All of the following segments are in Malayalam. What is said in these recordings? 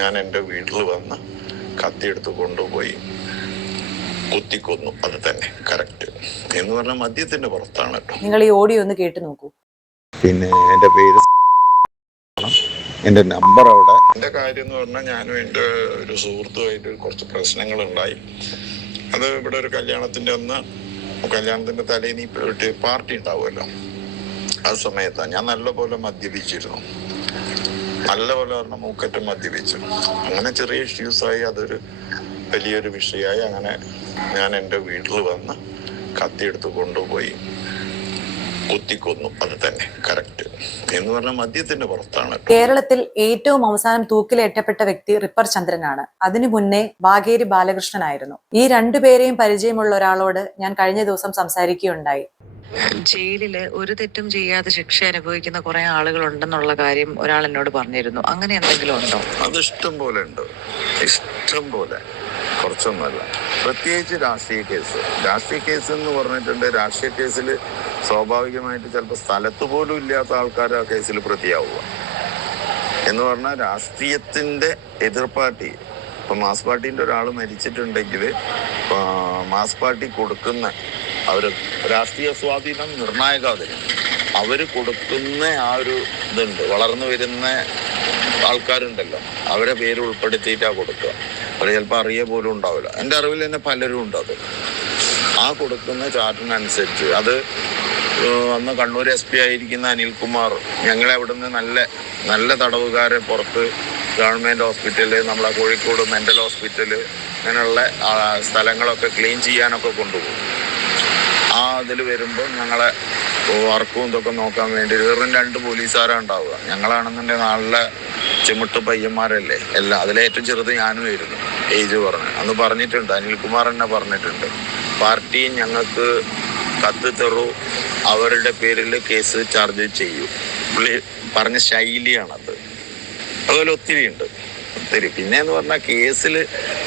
ഞാൻ എൻ്റെ വീട്ടിൽ വന്ന് കത്തിയെടുത്ത് കൊണ്ടുപോയി കുത്തിക്കൊന്നു. അത് തന്നെ കറക്റ്റ് എന്ന് പറഞ്ഞാൽ മദ്യത്തിന്റെ പുറത്താണ് കേട്ടോ. നിങ്ങൾ ഈ ഓഡിയോ ഒന്ന് കേട്ട് നോക്കൂ. പിന്നെ എൻ്റെ പേര്, എൻ്റെ നമ്പർ അവിടെ. എൻ്റെ കാര്യം എന്ന് പറഞ്ഞാൽ ഞാനും എൻ്റെ ഒരു സുഹൃത്തുമായിട്ട് കുറച്ച് പ്രശ്നങ്ങളുണ്ടായി. അത് ഇവിടെ ഒരു കല്യാണത്തിന്റെ തലേന്ന് പാർട്ടി ഉണ്ടാവുമല്ലോ, ആ സമയത്താണ് ഞാൻ നല്ലപോലെ മദ്യപിച്ചിരുന്നു. നല്ലപോലെ പറഞ്ഞാൽ മൂക്കറ്റം മദ്യപിച്ചു. അങ്ങനെ ചെറിയ ഇഷ്യൂസായി, അതൊരു വലിയൊരു വിഷയമായി. അങ്ങനെ ഞാൻ എൻ്റെ വീട്ടിൽ വന്ന് കത്തിയെടുത്ത് കൊണ്ടുപോയി കുത്തിക്കൊന്നു. അത് തന്നെ കറക്റ്റ് എന്ന് പറഞ്ഞാൽ മദ്യത്തിന്റെ പുറത്താണ്. കേരളത്തിൽ ഏറ്റവും അവസാനം തൂക്കിലേറ്റപ്പെട്ട വ്യക്തി റിപ്പർ ചന്ദ്രനാണ്. അതിനു മുന്നേ ബാഗേരി ബാലകൃഷ്ണനായിരുന്നു. ഈ രണ്ടുപേരെയും പരിചയമുള്ള ഒരാളോട് ഞാൻ കഴിഞ്ഞ ദിവസം സംസാരിക്കുകയുണ്ടായി. ജയിലില് ഒരു തെറ്റും ചെയ്യാതെ ശിക്ഷ അനുഭവിക്കുന്ന കുറെ ആളുകൾ ഉണ്ടെന്നുള്ള കാര്യം ഒരാൾ എന്നോട് പറഞ്ഞിരുന്നു. അങ്ങനെ എന്തെങ്കിലും ഉണ്ടോ? അത് ഇഷ്ടം പോലെ ഉണ്ട്, ഇഷ്ടം പോലെ, കുറച്ചൊന്നുമല്ല. പ്രത്യേകിച്ച് രാഷ്ട്രീയ കേസ് എന്ന് പറഞ്ഞിട്ടുണ്ട്. രാഷ്ട്രീയ കേസിൽ സ്വാഭാവികമായിട്ട് ചിലപ്പോൾ സ്ഥലത്ത് പോലും ഇല്ലാത്ത ആൾക്കാർ ആ കേസിൽ പ്രതിയാവുക എന്ന് പറഞ്ഞാൽ രാഷ്ട്രീയത്തിന്റെ എതിർ പാർട്ടി. ഇപ്പൊ മാസ് പാർട്ടിന്റെ ഒരാൾ മരിച്ചിട്ടുണ്ടെങ്കിൽ മാസ് പാർട്ടി കൊടുക്കുന്ന അവര് രാഷ്ട്രീയ സ്വാധീനം നിർണായകാതിന് അവര് കൊടുക്കുന്ന ആ ഒരു ഇതുണ്ട്. വളർന്നു വരുന്ന ആൾക്കാരുണ്ടല്ലോ, അവരെ പേര് ഉൾപ്പെടുത്തിയിട്ടാ കൊടുക്കുക. അവര് ചിലപ്പോൾ അറിയ പോലും ഉണ്ടാവില്ല. എൻ്റെ അറിവിൽ തന്നെ പലരും ഉണ്ട്. അത് ആ കൊടുക്കുന്ന ചാർട്ടിനനുസരിച്ച് അത് അന്ന് കണ്ണൂർ SP ആയിരിക്കുന്ന അനിൽകുമാർ ഞങ്ങളെ അവിടുന്ന് നല്ല തടവുകാരെ പുറത്ത് ഗവൺമെൻറ് ഹോസ്പിറ്റല്, നമ്മളെ കോഴിക്കോട് മെൻ്റൽ ഹോസ്പിറ്റല്, അങ്ങനെയുള്ള സ്ഥലങ്ങളൊക്കെ ക്ലീൻ ചെയ്യാനൊക്കെ കൊണ്ടുപോകും. അതിൽ വരുമ്പോൾ ഞങ്ങളെ വർക്കും ഇതൊക്കെ നോക്കാൻ വേണ്ടി വെറും 2 പോലീസുകാരാണ് ഉണ്ടാവുക. ഞങ്ങളാണെന്നുണ്ടെങ്കിൽ നല്ല ചിമിട്ട് പയ്യന്മാരല്ലേ എല്ലാം. അതിലേറ്റവും ചെറുത് ഞാനും ആയിരുന്നു, ഏജ് പറഞ്ഞ്. അന്ന് പറഞ്ഞിട്ടുണ്ട്, അനിൽകുമാർ തന്നെ പറഞ്ഞിട്ടുണ്ട്, പാർട്ടി ഞങ്ങൾക്ക് കത്ത് തരൂ, അവരുടെ പേരിൽ കേസ് ചാർജ് ചെയ്യൂ. പുള്ളി പറഞ്ഞ ശൈലിയാണത്. അതുപോലെ ഒത്തിരി ഉണ്ട്, ഒത്തിരി. പിന്നെ എന്ന് പറഞ്ഞാൽ കേസിൽ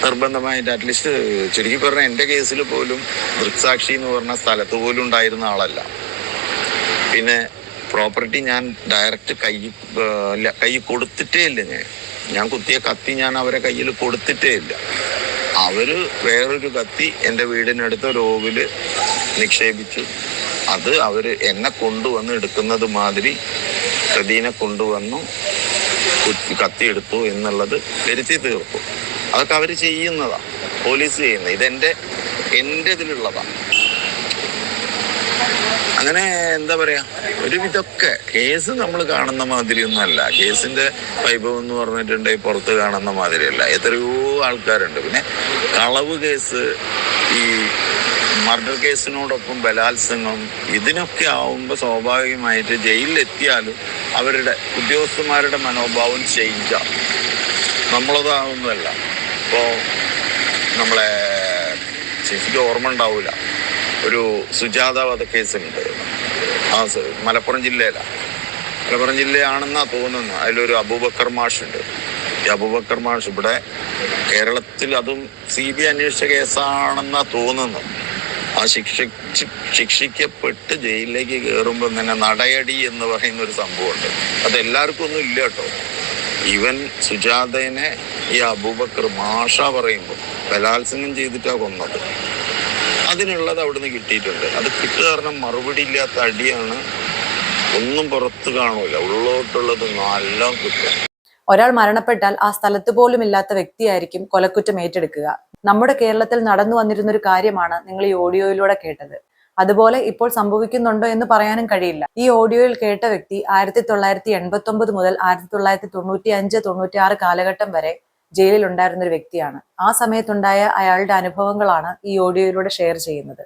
നിർബന്ധമായിട്ട് അറ്റ്ലീസ്റ്റ് ചുരുക്കി പറഞ്ഞാൽ എൻ്റെ കേസിൽ പോലും ദൃക്സാക്ഷി എന്ന് പറഞ്ഞ സ്ഥലത്ത് പോലും ഉണ്ടായിരുന്ന ആളല്ല. പിന്നെ പ്രോപ്പർട്ടി ഞാൻ ഡയറക്റ്റ് കൈ കൊടുത്തിട്ടേ ഇല്ല. ഞാൻ കുത്തിയ കത്തി ഞാൻ അവരെ കയ്യിൽ കൊടുത്തിട്ടേ ഇല്ല. അവര് വേറൊരു കത്തി എൻ്റെ വീടിനടുത്ത് ഒരു ഓവില് നിക്ഷേപിച്ചു. അത് അവര് എന്നെ കൊണ്ടുവന്ന് എടുക്കുന്നത് മാതിരി പ്രതിനെ കൊണ്ടുവന്നു കത്തിയെടുത്തു എന്നുള്ളത് വരുത്തി തീർത്തു. അതൊക്കെ അവര് ചെയ്യുന്നതാ, പോലീസ് ചെയ്യുന്നത്. ഇതെന്റെ ഇതിലുള്ളതാ. അങ്ങനെ എന്താ പറയാ, ഒരുവിധമൊക്കെ കേസ് നമ്മൾ കാണുന്ന മാതിരിയൊന്നുമല്ല. കേസിന്റെ വൈഭവം എന്ന് പറഞ്ഞിട്ടുണ്ടെങ്കിൽ പുറത്ത് കാണുന്ന മാതിരിയല്ല. എത്രയോ ആൾക്കാരുണ്ട്. പിന്നെ കളവ് കേസ്, ഈ മർഡർ കേസിനോടൊപ്പം ബലാത്സംഗം, ഇതിനൊക്കെ ആവുമ്പോൾ സ്വാഭാവികമായിട്ട് ജയിലിലെത്തിയാലും അവരുടെ ഉദ്യോഗസ്ഥന്മാരുടെ മനോഭാവം ചേഞ്ചാവും. നമ്മളതാവുന്നതല്ല. ഇപ്പോൾ നമ്മളെ ശരിക്കും ഓർമ്മ ഉണ്ടാവില്ല, ഒരു സുജാത വധക്കേസുണ്ട്. മലപ്പുറം ജില്ലയാണെന്നാ തോന്നുന്നു. അതിലൊരു അബൂബക്കർ മാഷുണ്ട്. ഈ അബൂബക്കർ മാഷ് ഇവിടെ കേരളത്തിൽ, അതും CBI അന്വേഷിച്ച കേസാണെന്നാ തോന്നുന്നു. ആ ശിക്ഷിക്കപ്പെട്ട് ജയിലിലേക്ക് കയറുമ്പോൾ തന്നെ നടയടി എന്ന് പറയുന്ന ഒരു സംഭവമുണ്ട്. അത് എല്ലാവർക്കും ഒന്നും ഇല്ല കേട്ടോ. ഈവൻ സുജാതേനെ ഈ അബൂബക്കർ മാഷ പറയുമ്പോൾ ബലാത്സംഗം ചെയ്തിട്ടാ കൊന്നത്. അതിനുള്ളത് അവിടുന്ന് കിട്ടിയിട്ടുണ്ട്. അത് കിട്ടുക കാരണം മറുപടി ഇല്ലാത്ത അടിയാണ്. ഒന്നും പുറത്ത് കാണൂല, ഉള്ളോട്ടുള്ളത് എല്ലാം കിട്ടും. ഒരാൾ മരണപ്പെട്ടാൽ ആ സ്ഥലത്ത് പോലും ഇല്ലാത്ത വ്യക്തിയായിരിക്കും കൊലക്കുറ്റം ഏറ്റെടുക്കുക. നമ്മുടെ കേരളത്തിൽ നടന്നു വന്നിരുന്ന ഒരു കാര്യമാണ് നിങ്ങൾ ഈ ഓഡിയോയിലൂടെ കേട്ടത്. അതുപോലെ ഇപ്പോൾ സംഭവിക്കുന്നുണ്ടോ എന്ന് പറയാനും കഴിയില്ല. ഈ ഓഡിയോയിൽ കേട്ട വ്യക്തി 1989 മുതൽ 1995-96 കാലഘട്ടം വരെ ജയിലിൽ ഉണ്ടായിരുന്ന ഒരു വ്യക്തിയാണ്. ആ സമയത്തുണ്ടായ അയാളുടെ അനുഭവങ്ങളാണ് ഈ ഓഡിയോയിലൂടെ ഷെയർ ചെയ്യുന്നത്.